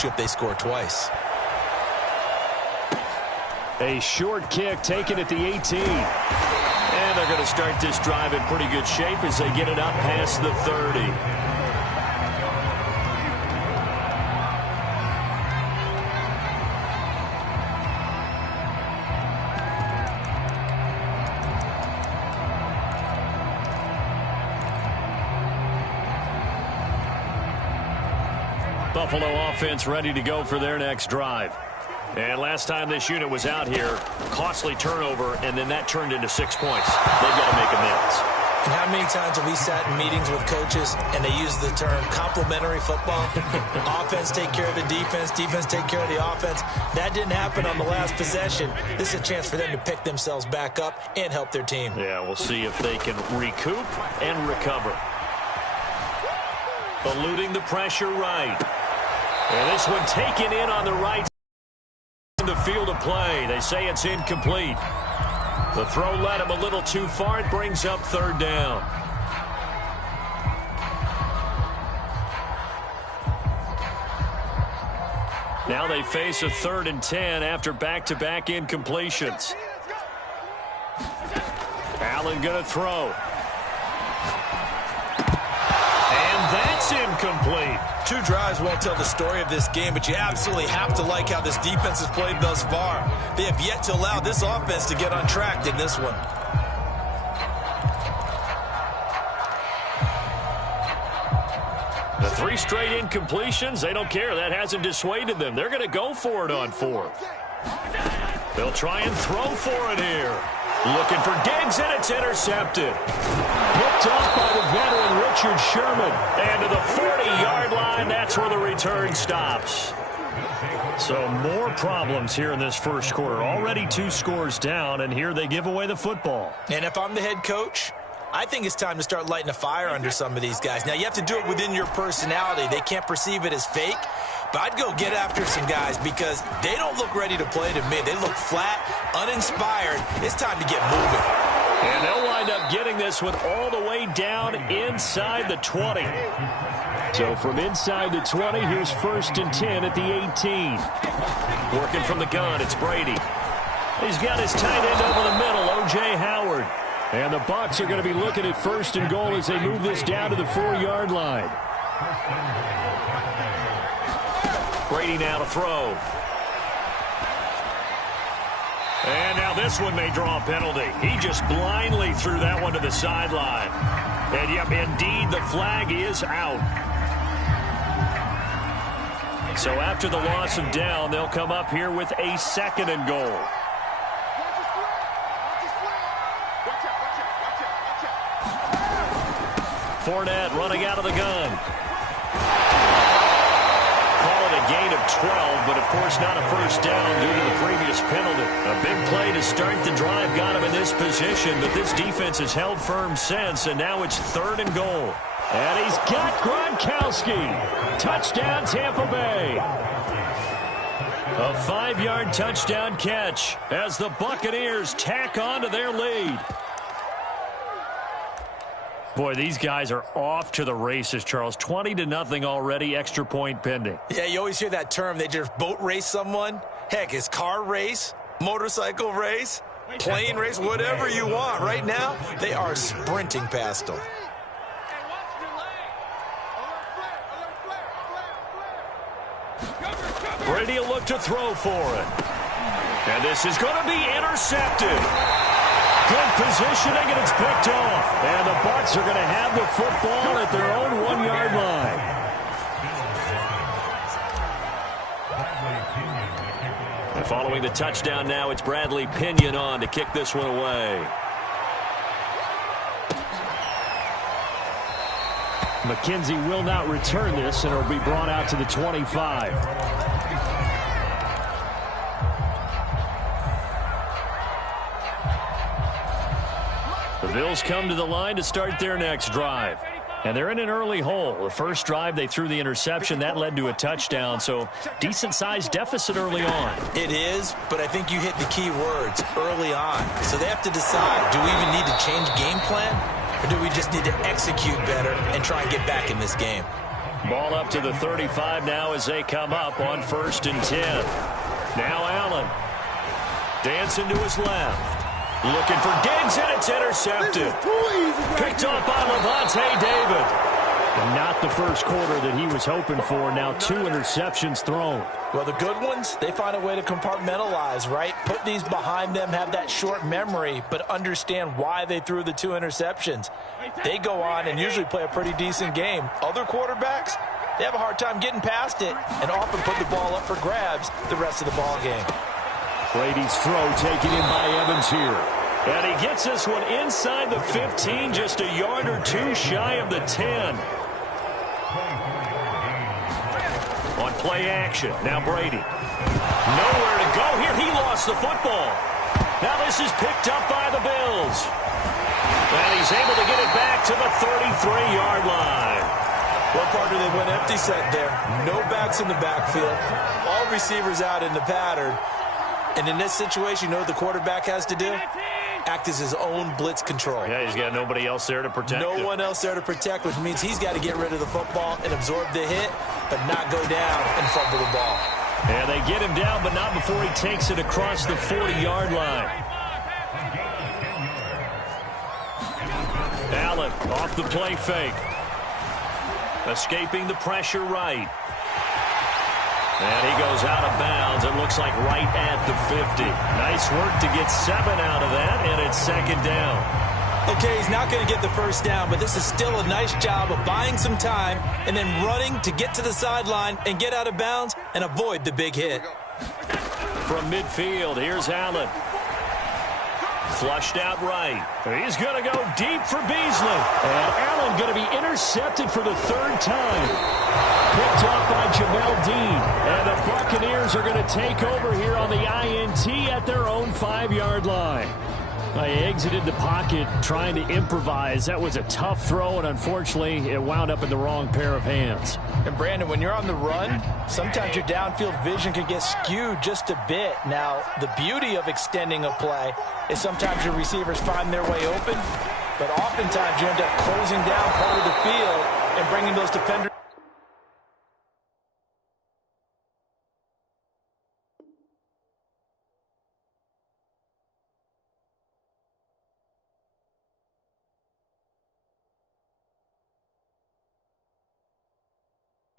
hurt you if they score twice. A short kick taken at the 18. And they're going to start this drive in pretty good shape as they get it up past the 30. Buffalo offense ready to go for their next drive. And last time this unit was out here, costly turnover, and then that turned into 6 points. They've got to make amends. And how many times have we sat in meetings with coaches and they use the term complementary football? Offense take care of the defense, defense take care of the offense. That didn't happen on the last possession. This is a chance for them to pick themselves back up and help their team. Yeah, we'll see if they can recoup and recover. Eluding the pressure right. And this one taken in on the right in the field of play. They say it's incomplete. The throw led him a little too far. It brings up third down. Now they face a 3rd and 10 after back-to-back incompletions. Allen going to throw. And that's incomplete. 2 drives won't tell the story of this game, but you absolutely have to like how this defense has played thus far. They have yet to allow this offense to get on track in this one. The 3 straight incompletions, they don't care. That hasn't dissuaded them. They're going to go for it on 4th. They'll try and throw for it here. Looking for Diggs, and it's intercepted. Picked off by the veteran Richard Sherman. And to the 40-yard line, that's where the return stops. So more problems here in this first quarter. Already 2 scores down, and here they give away the football. And if I'm the head coach, I think it's time to start lighting a fire under some of these guys. Now, you have to do it within your personality. They can't perceive it as fake. But I'd go get after some guys because they don't look ready to play to me. They look flat, uninspired. It's time to get moving. And they'll wind up getting this one all the way down inside the 20. So from inside the 20, here's 1st and 10 at the 18. Working from the gun, it's Brady. He's got his tight end over the middle, O.J. Howard. And the Bucs are going to be looking at 1st and goal as they move this down to the 4-yard line. Brady now to throw. And now this one may draw a penalty. He just blindly threw that one to the sideline. And yep, indeed, the flag is out. So after the loss of down, they'll come up here with a 2nd and goal. Fournette running out of the gun. Call it a gain of 12, but of course not a first down due to the previous penalty. A big play to start the drive got him in this position, but this defense has held firm since, and now it's 3rd and goal. And he's got Gronkowski. Touchdown, Tampa Bay. A 5-yard touchdown catch as the Buccaneers tack on to their lead. Boy, these guys are off to the races, Charles. 20-0 already, extra point pending. Yeah, you always hear that term. They just boat race someone. Heck, it's car race, motorcycle race, plane race, whatever you want. Right now, they are sprinting past them. Brady will look to throw for it. And this is going to be intercepted. Good positioning, and it's picked off. And the Bucs are going to have the football at their own 1-yard line. And following the touchdown now, it's Bradley Pinion on to kick this one away. McKenzie will not return this, and it'll be brought out to the 25. The Bills come to the line to start their next drive. And they're in an early hole. The first drive, they threw the interception. That led to a touchdown. So decent-sized deficit early on. It is, but I think you hit the key words, early on. So they have to decide, do we even need to change game plan? Or do we just need to execute better and try and get back in this game? Ball up to the 35 now as they come up on 1st and 10. Now Allen. Dancing to his left. Looking for Diggs, and it's intercepted. Picked up by Lavonte David. And not the first quarter that he was hoping for. Now 2 interceptions thrown. Well, the good ones, they find a way to compartmentalize, right? Put these behind them, have that short memory, but understand why they threw the 2 interceptions. They go on and usually play a pretty decent game. Other quarterbacks, they have a hard time getting past it and often put the ball up for grabs the rest of the ball game. Brady's throw taken in by Evans here. And he gets this one inside the 15, just a yard or 2 shy of the 10. On play action, now Brady. Nowhere to go here. He lost the football. Now this is picked up by the Bills. And he's able to get it back to the 33-yard line. Well, partner, they went empty set there. No backs in the backfield. All receivers out in the pattern. And in this situation, you know what the quarterback has to do? Act as his own blitz control. Yeah, he's got nobody else there to protect him. No one else there to protect, which means he's got to get rid of the football and absorb the hit, but not go down and fumble the ball. Yeah, they get him down, but not before he takes it across the 40-yard line. Allen off the play fake. Escaping the pressure right. And he goes out of bounds. It looks like right at the 50. Nice work to get 7 out of that, and it's 2nd down. Okay, he's not going to get the first down, but this is still a nice job of buying some time and then running to get to the sideline and get out of bounds and avoid the big hit. From midfield, here's Allen. Flushed out right. He's going to go deep for Beasley. And Allen going to be intercepted for the 3rd time. Picked off by Jamel Dean. And the Buccaneers are going to take over here on the INT at their own 5-yard line. He exited the pocket trying to improvise. That was a tough throw, and unfortunately, it wound up in the wrong pair of hands. And, Brandon, when you're on the run, sometimes your downfield vision can get skewed just a bit. Now, the beauty of extending a play is sometimes your receivers find their way open, but oftentimes you end up closing down part of the field and bringing those defenders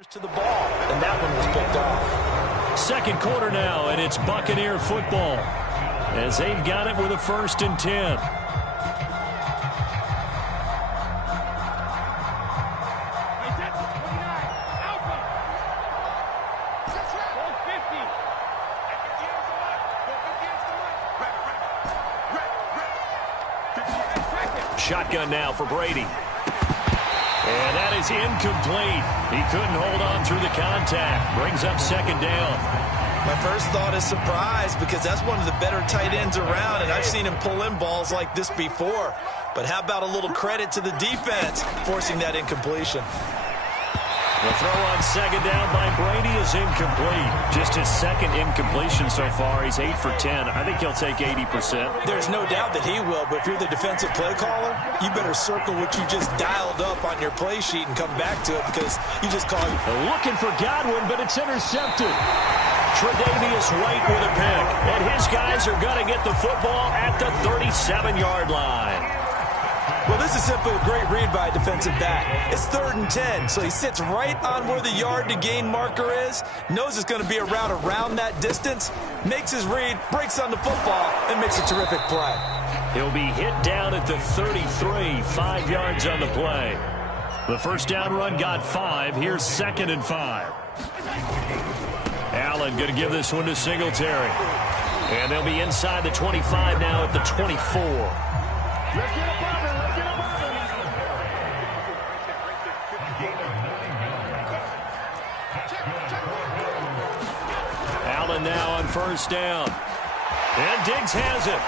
to the ball, and that one was picked off. 2nd quarter now, and it's Buccaneer football as they've got it with a 1st and 10. Shotgun now for Brady. And that is incomplete. He couldn't hold on through the contact. Brings up 2nd down. My first thought is surprise because that's one of the better tight ends around, and I've seen him pull in balls like this before. But how about a little credit to the defense forcing that incompletion? The throw on 2nd down by Brady is incomplete. Just his 2nd incompletion so far. He's 8 for 10. I think he'll take 80%. There's no doubt that he will, but if you're the defensive play caller, you better circle what you just dialed up on your play sheet and come back to it because you just called. Looking for Godwin, but it's intercepted. Tre'Davious White with a pick. And his guys are going to get the football at the 37-yard line. Well, this is simply a great read by a defensive back. It's 3rd and 10, so he sits right on where the yard-to-gain marker is, knows it's going to be a route around that distance, makes his read, breaks on the football, and makes a terrific play. He'll be hit down at the 33, 5 yards on the play. The 1st down run got 5. Here's 2nd and 5. Allen going to give this one to Singletary. And they'll be inside the 25 now at the 24. Allen now on 1st down. And Diggs has it.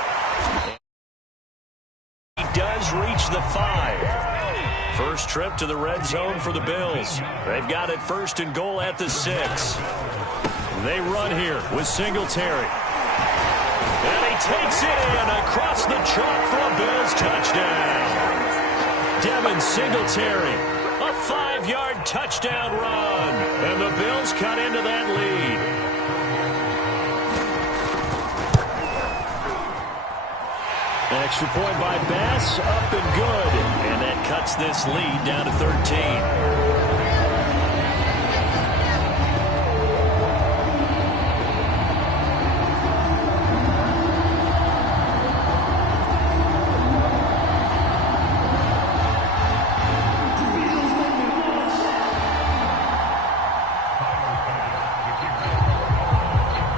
He does reach the 5. First trip to the red zone for the Bills. They've got it 1st and goal at the 6. They run here with Singletary. And he takes it in across the chalk for a Bills touchdown. Devin Singletary, a 5-yard touchdown run. And the Bills cut into that lead. Extra point by Bass, up and good. And that cuts this lead down to 13.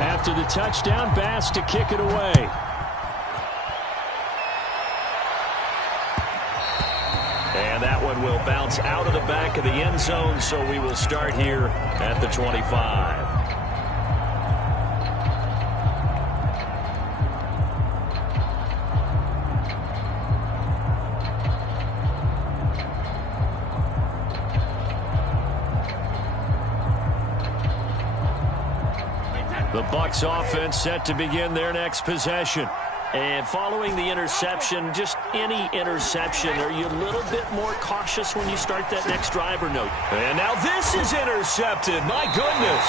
After the touchdown, Bass to kick it away. And that one will bounce out of the back of the end zone, so we will start here at the 25. The Bucs offense set to begin their next possession. And following the interception, just any interception, are you a little bit more cautious when you start that next drive or no? And now this is intercepted. My goodness.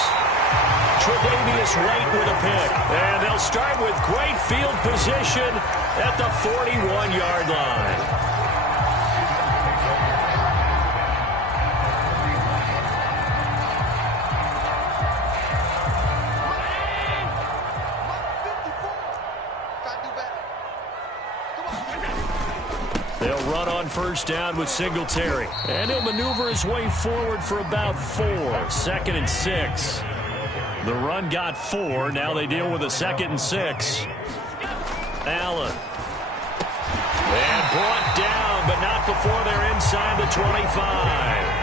Tre'Davious White with a pick. And they'll start with great field position at the 41-yard line. They'll run on first down with Singletary. And he'll maneuver his way forward for about 4. 2nd and 6. The run got 4. Now they deal with a 2nd and 6. Allen. And brought down, but not before they're inside the 25.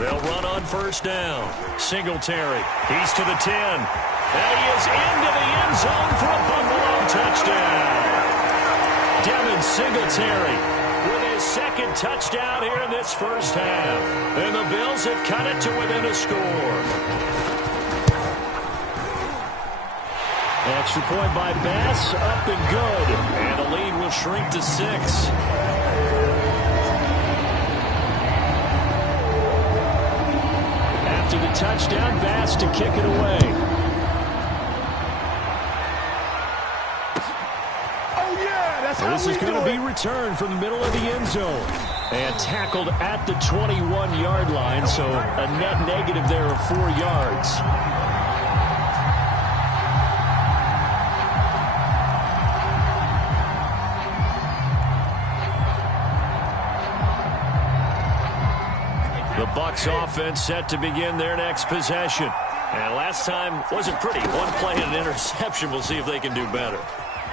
They'll run on first down. Singletary. He's to the 10. And he is into the end zone for a Buffalo touchdown. Devin Singletary with his 2nd touchdown here in this first half. And the Bills have cut it to within a score. Extra point by Bass, up and good. And the lead will shrink to 6. To the touchdown, Bass to kick it away. This is going to be returned from the middle of the end zone. And tackled at the 21-yard line, so a net negative there of 4 yards. The Bucs offense set to begin their next possession. And last time wasn't pretty. One play and an interception. We'll see if they can do better.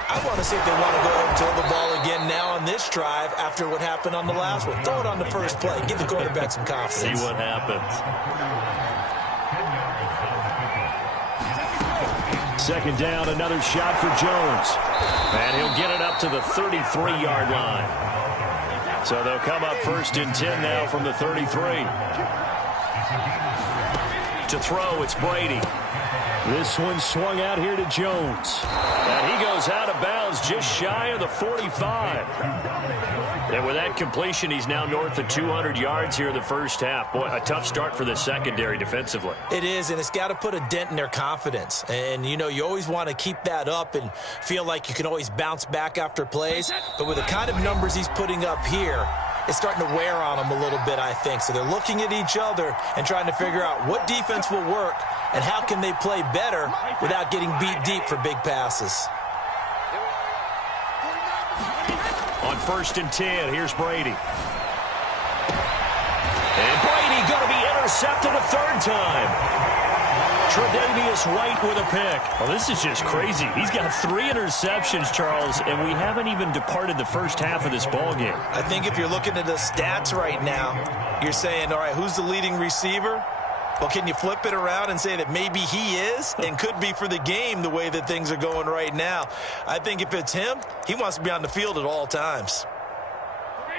I want to see if they want to go ahead and throw the ball again now on this drive after what happened on the last one. Throw it on the first play. Give the quarterback some confidence. See what happens. 2nd down, another shot for Jones. And he'll get it up to the 33-yard line. So they'll come up 1st and 10 now from the 33. To throw, it's Brady. This one swung out here to Jones. And he goes out of bounds just shy of the 45. And with that completion, he's now north of 200 yards here in the first half. Boy, a tough start for the secondary defensively. It is, and it's got to put a dent in their confidence. And, you know, you always want to keep that up and feel like you can always bounce back after plays. But with the kind of numbers he's putting up here, it's starting to wear on them a little bit, I think. So they're looking at each other and trying to figure out what defense will work and how can they play better without getting beat deep for big passes. On 1st and 10, here's Brady. And Brady going to be intercepted a 3rd time. Tre'Davious White with a pick. Well, this is just crazy. He's got 3 interceptions, Charles, and we haven't even departed the first half of this ballgame. I think if you're looking at the stats right now, you're saying, all right, who's the leading receiver? Well, can you flip it around and say that maybe he is and could be for the game the way that things are going right now? I think if it's him, he wants to be on the field at all times.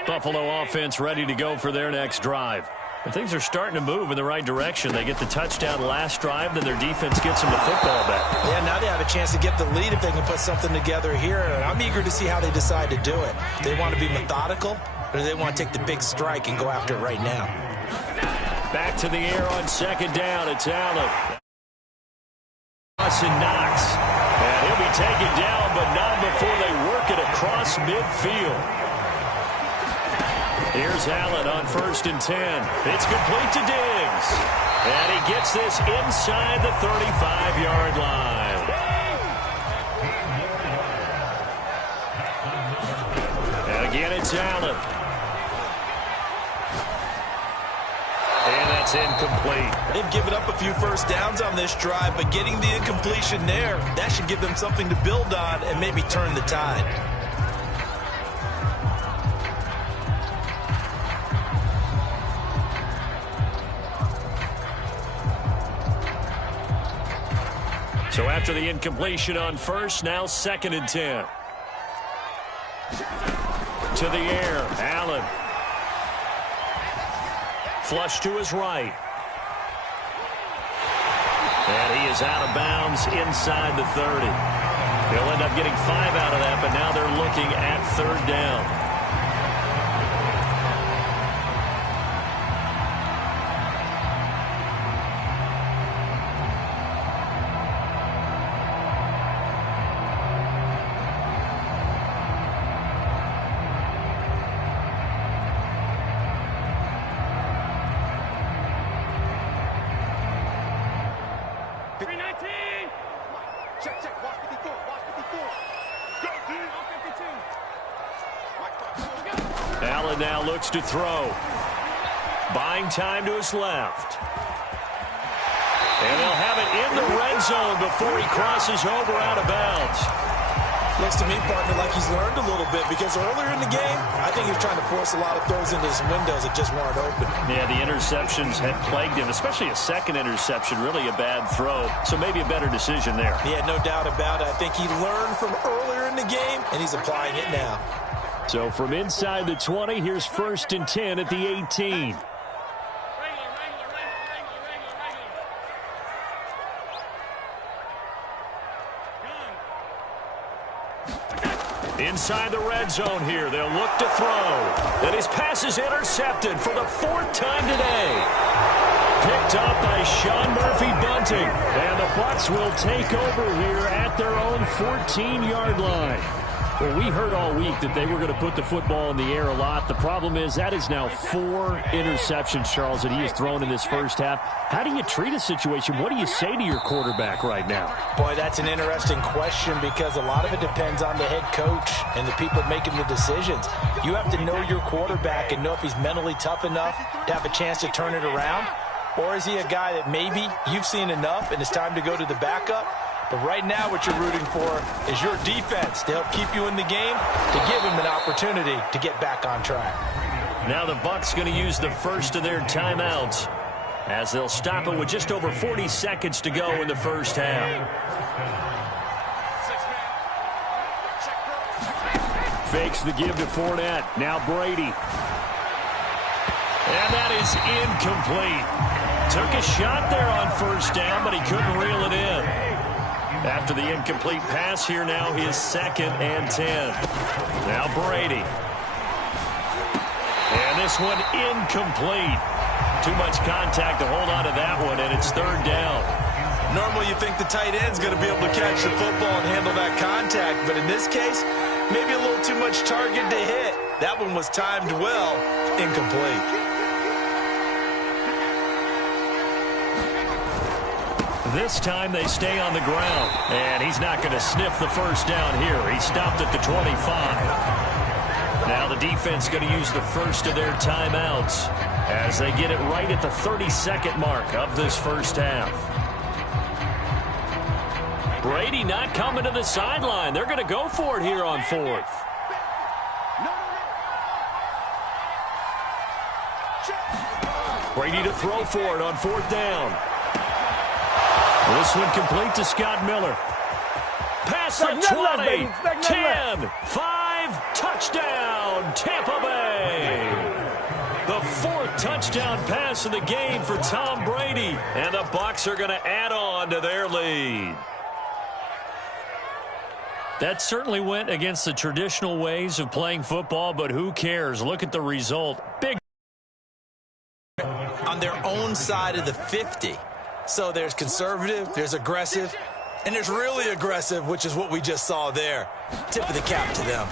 Buffalo offense ready to go for their next drive. And things are starting to move in the right direction. They get the touchdown last drive, then their defense gets them the football back. Yeah, now they have a chance to get the lead if they can put something together here. And I'm eager to see how they decide to do it. Do they want to be methodical, or do they want to take the big strike and go after it right now? Back to the air on second down. It's Allen. Knox. And he'll be taken down, but not before they work it across midfield. Here's Allen on 1st and 10. It's complete to Diggs. And he gets this inside the 35-yard line. And again, it's Allen. And that's incomplete. They've given up a few first downs on this drive, but getting the incompletion there, that should give them something to build on and maybe turn the tide. So after the incompletion on 1st, now 2nd and 10. To the air, Allen. Flush to his right. And he is out of bounds inside the 30. They'll end up getting 5 out of that, but now they're looking at 3rd down. Allen now looks to throw. Buying time to his left. And they'll have it in the red zone before he crosses over out of bounds. Looks to me, partner, like he's learned a little bit, because earlier in the game, I think he was trying to force a lot of throws into some windows that just weren't open. Yeah, the interceptions had plagued him, especially a second interception, really a bad throw. So maybe a better decision there. Yeah, no doubt about it. I think he learned from earlier in the game, and he's applying it now. So from inside the 20, here's 1st and 10 at the 18. Inside the red zone here, they'll look to throw. And his pass is intercepted for the 4th time today. Picked up by Sean Murphy-Bunting. And the Bucs will take over here at their own 14-yard line. Well, we heard all week that they were going to put the football in the air a lot. The problem is that is now 4 interceptions, Charles, that he has thrown in this first half. How do you treat a situation? What do you say to your quarterback right now? Boy, that's an interesting question, because a lot of it depends on the head coach and the people making the decisions. You have to know your quarterback and know if he's mentally tough enough to have a chance to turn it around, or is he a guy that maybe you've seen enough and it's time to go to the backup? But right now what you're rooting for is your defense to help keep you in the game, to give him an opportunity to get back on track. Now the Bucs going to use the first of their timeouts as they'll stop it with just over 40 seconds to go in the first half. Fakes the give to Fournette. Now Brady. And that is incomplete. Took a shot there on 1st down, but he couldn't reel it in. After the incomplete pass, here now is 2nd and 10. Now Brady. And this one incomplete. Too much contact to hold on to that one, and it's 3rd down. Normally you think the tight end's going to be able to catch the football and handle that contact, but in this case, maybe a little too much target to hit. That one was timed well, incomplete. This time they stay on the ground, and he's not going to sniff the 1st down here. He stopped at the 25. Now the defense going to use the first of their timeouts as they get it right at the 32nd mark of this first half. Brady not coming to the sideline. They're going to go for it here on 4th. Brady to throw for it on 4th down. This one complete to Scott Miller. Past the 20, 10, 5, touchdown, Tampa Bay. The Fourth touchdown pass of the game for Tom Brady. And the Bucs are going to add on to their lead. That certainly went against the traditional ways of playing football, but who cares? Look at the result. Big on their own side of the 50. So there's conservative, there's aggressive, and there's really aggressive, which is what we just saw there. Tip of the cap to them.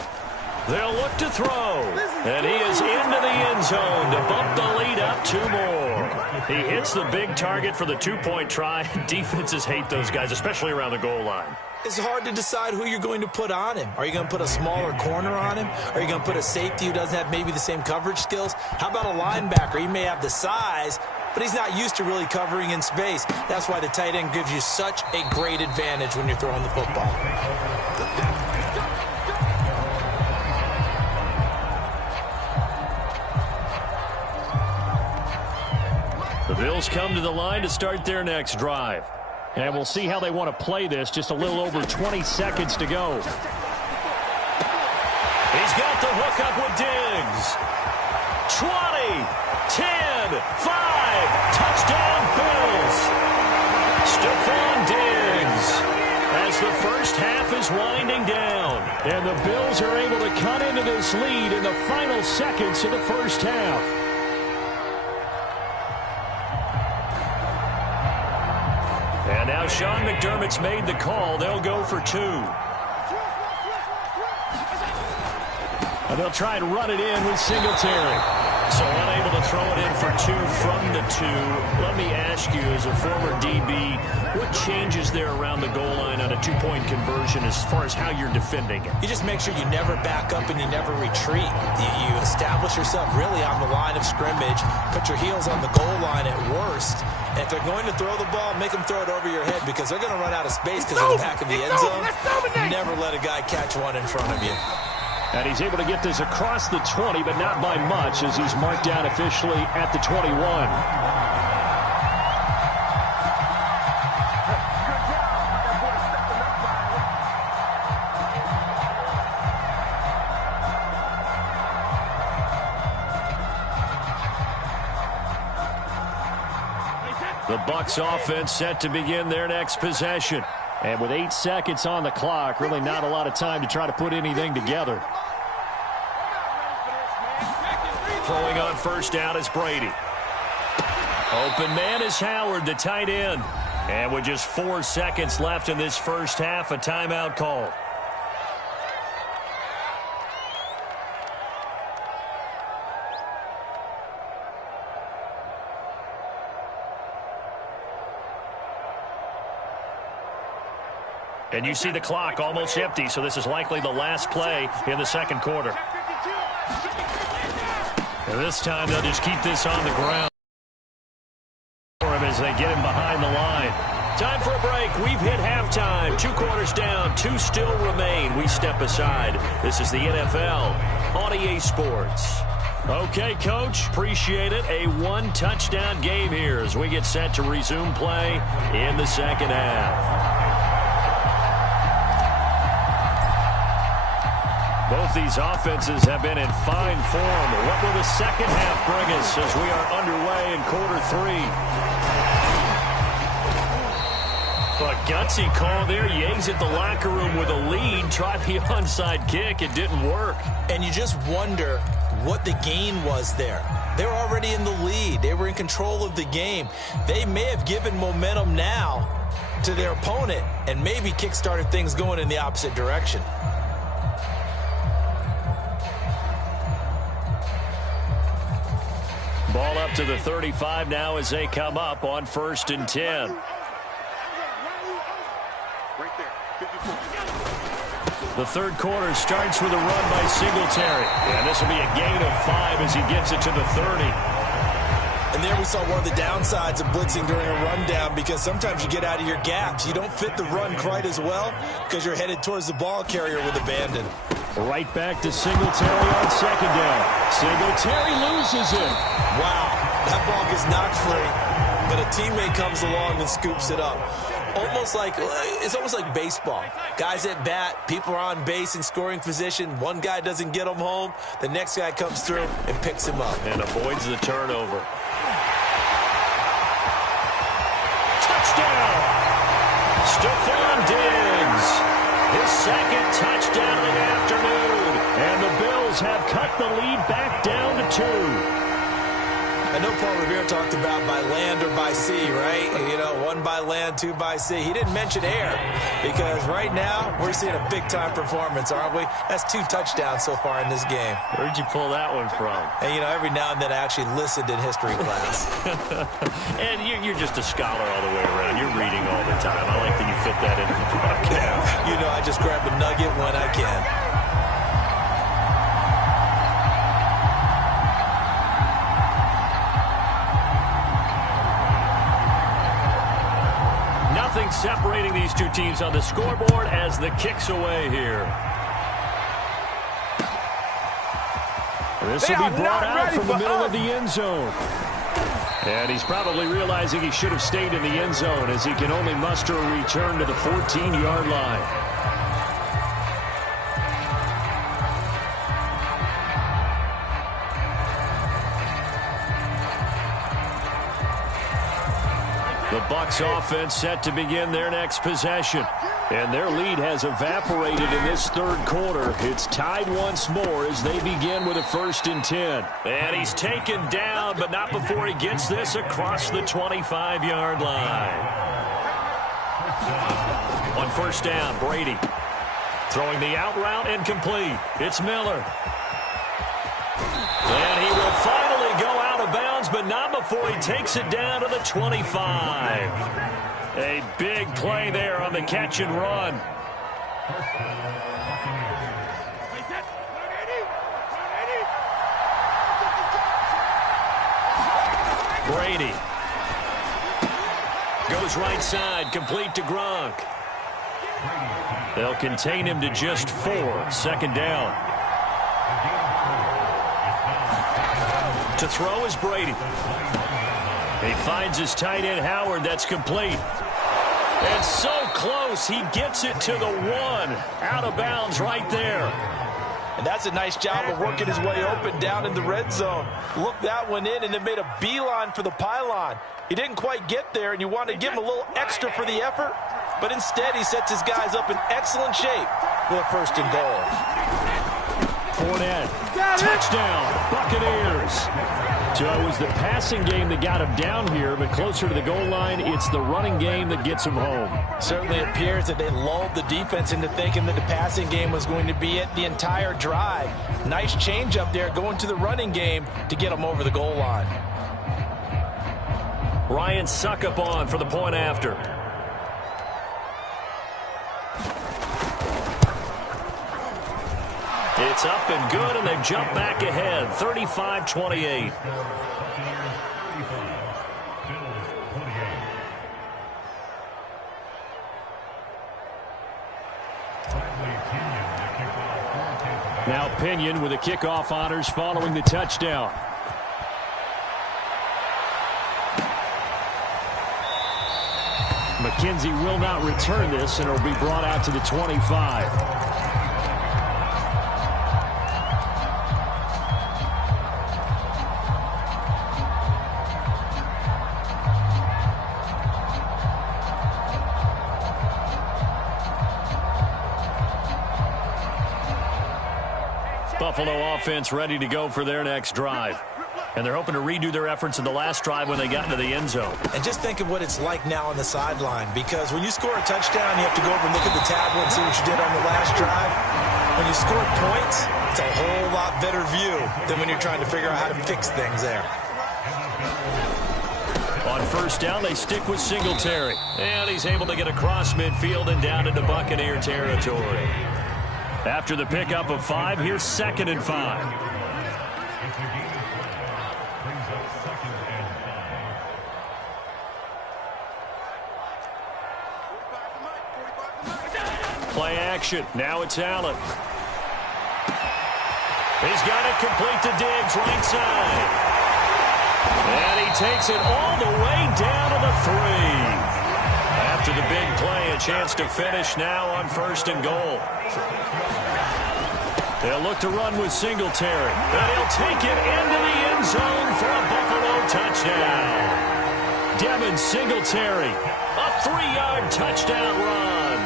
They'll look to throw, and he is into the end zone to bump the lead up 2 more. He hits the big target for the 2-point try. Defenses hate those guys, especially around the goal line. It's hard to decide who you're going to put on him. Are you going to put a smaller corner on him? Are you going to put a safety who doesn't have maybe the same coverage skills? How about a linebacker? He may have the size, but he's not used to really covering in space. That's why the tight end gives you such a great advantage when you're throwing the football. The Bills come to the line to start their next drive. And we'll see how they want to play this. Just a little over 20 seconds to go. He's got the hook up with Diggs. 20, 10, 5, touchdown Bills. Stephon Diggs as the first half is winding down. And the Bills are able to cut into this lead in the final seconds of the first half. And now Sean McDermott's made the call. They'll go for 2. And they'll try and run it in with Singletary. So unable to throw it in for 2 from the 2. Let me ask you, as a former DB, what changes there around the goal line on a 2-point conversion as far as how you're defending it? You just make sure you never back up and you never retreat. You establish yourself really on the line of scrimmage, put your heels on the goal line at worst. And if they're going to throw the ball, make them throw it over your head because they're going to run out of space because of the back of the end zone. Never let a guy catch one in front of you. And he's able to get this across the 20, but not by much as he's marked down officially at the 21. The Bucs offense set to begin their next possession. And with 8 seconds on the clock, really not a lot of time to try to put anything together. Throwing on first down is Brady. Open man is Howard, the tight end. And with just 4 seconds left in this first half, a timeout call. And you see the clock almost empty, so this is likely the last play in the second quarter. And this time they'll just keep this on the ground for him as they get him behind the line. Time for a break. We've hit halftime. 2 quarters down, 2 still remain. We step aside. This is the NFL on EA Sports. Okay, Coach, appreciate it. A 1-touchdown game here as we get set to resume play in the second half. Both these offenses have been in fine form. What will the second half bring us as we are underway in quarter 3? A gutsy call there. You exit the locker room with a lead. Try the onside kick. It didn't work. And you just wonder what the gain was there. They were already in the lead. They were in control of the game. They may have given momentum now to their opponent and maybe kick-started things going in the opposite direction. Ball up to the 35 now as they come up on 1st and 10. The third quarter starts with a run by Singletary. And this will be a gain of 5 as he gets it to the 30. And there we saw one of the downsides of blitzing during a rundown because sometimes you get out of your gaps. You don't fit the run quite as well because you're headed towards the ball carrier with abandon. Right back to Singletary on second down. Singletary loses it. Wow, that ball gets knocked free, but a teammate comes along and scoops it up. It's almost like baseball. Guys at bat, people are on base in scoring position. One guy doesn't get them home. The next guy comes through and picks him up. And avoids the turnover. Touchdown! Stephon Diggs. His second touchdown of the afternoon. And the Bills have cut the lead back down to 2. I know Paul Revere talked about by land or by sea, right? You know, 1 by land, 2 by sea. He didn't mention air because right now we're seeing a big-time performance, aren't we? That's 2 touchdowns so far in this game. Where'd you pull that one from? And, you know, every now and then I actually listened in history class. And you're just a scholar all the way around. You're reading all the time. I like that you fit that into the broadcast. You know, I just grab a nugget when I can. Nothing separating these two teams on the scoreboard as the kick's away here. This will be brought out from the middle of the end zone. And he's probably realizing he should have stayed in the end zone as he can only muster a return to the 14-yard line. The Bucs offense set to begin their next possession. And their lead has evaporated in this third quarter. It's tied once more as they begin with a 1st and 10. And he's taken down, but not before he gets this across the 25-yard line. On 1st down, Brady. Throwing the out route incomplete. It's Miller. And he will finally go out of bounds, but not before he takes it down to the 25. A big play there on the catch and run. Brady. Goes right side, complete to Gronk. They'll contain him to just 4. 2nd down. To throw is Brady. He finds his tight end Howard. That's complete. And so close, he gets it to the 1. Out of bounds right there. And that's a nice job of working his way open down in the red zone. Looked that one in and then made a beeline for the pylon. He didn't quite get there, and you want to give him a little extra for the effort, but instead he sets his guys up in excellent shape with a 1st and goal. Fournette, touchdown, Buccaneers. So it was the passing game that got him down here, but closer to the goal line, it's the running game that gets him home. Certainly appears that they lulled the defense into thinking that the passing game was going to be it the entire drive. Nice change up there going to the running game to get him over the goal line. Ryan Succop on for the point after. It's up and good, and they've jumped back ahead, 35-28. Now Pinion with the kickoff honors following the touchdown. McKenzie will not return this, and it will be brought out to the 25. Buffalo offense ready to go for their next drive. And they're hoping to redo their efforts in the last drive when they got into the end zone. And just think of what it's like now on the sideline, because when you score a touchdown, you have to go over and look at the tablet and see what you did on the last drive. When you score points, it's a whole lot better view than when you're trying to figure out how to fix things there. On 1st down, they stick with Singletary. And he's able to get across midfield and down into Buccaneer territory. After the pickup of 5, here's 2nd and 5. Play action. Now it's Allen. He's got it complete to Diggs, right side. And he takes it all the way down to the 3. After the big play, a chance to finish now on 1st and goal. They'll look to run with Singletary. And he'll take it into the end zone for a Buffalo touchdown. Devin Singletary, a 3-yard touchdown run.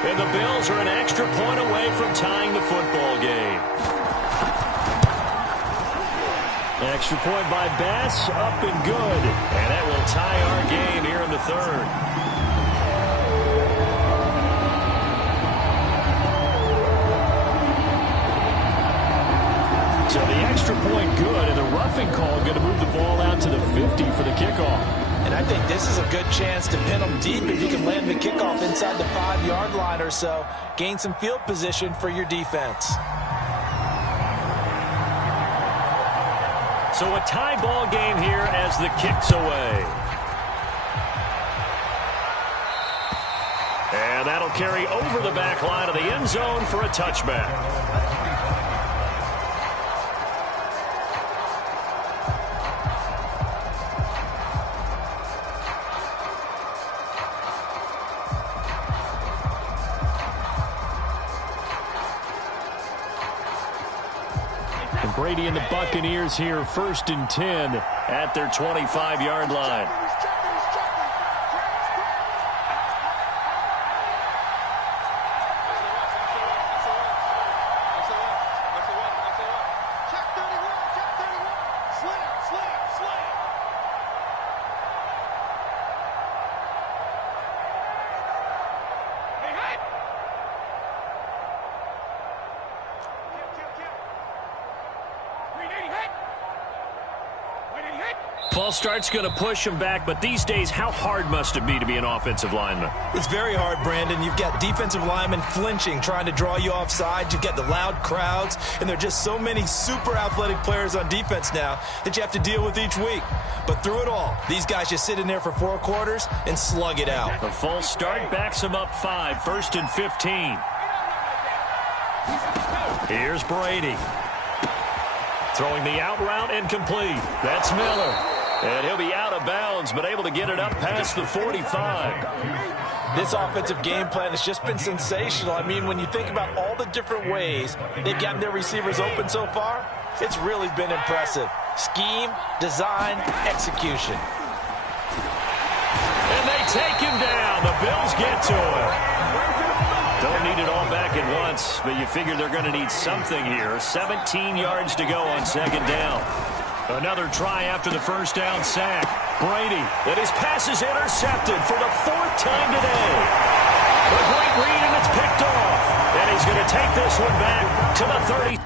And the Bills are an extra point away from tying the football game. Extra point by Bass, up and good. And that will tie our game here in the 3rd. So the extra point good, and the roughing call going to move the ball out to the 50 for the kickoff. And I think this is a good chance to pin them deep if you can land the kickoff inside the 5-yard line or so. Gain some field position for your defense. So a tie ball game here as the kick's away. And that'll carry over the back line of the end zone for a touchback. Brady and the Buccaneers here, 1st and 10 at their 25-yard line. False start's going to push him back, but these days, how hard must it be to be an offensive lineman? It's very hard, Brandon. You've got defensive linemen flinching, trying to draw you offside. You've got the loud crowds, and there are just so many super athletic players on defense now that you have to deal with each week. But through it all, these guys just sit in there for 4 quarters and slug it out. The false start backs him up 5, 1st and 15. Here's Brady. Throwing the out route incomplete. That's Miller. And he'll be out of bounds, but able to get it up past the 45. This offensive game plan has just been sensational. I mean, when you think about all the different ways they've gotten their receivers open so far, it's really been impressive. Scheme, design, execution. And they take him down. The Bills get to him. Don't need it all back at once, but you figure they're going to need something here. 17 yards to go on 2nd down. Another try after the 1st down sack. Brady, and his pass is intercepted for the 4th time today. A great read, and it's picked off. And he's going to take this one back to the 30.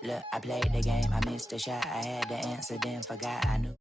Look, I played the game, I missed the shot, I had the answer, then forgot I knew.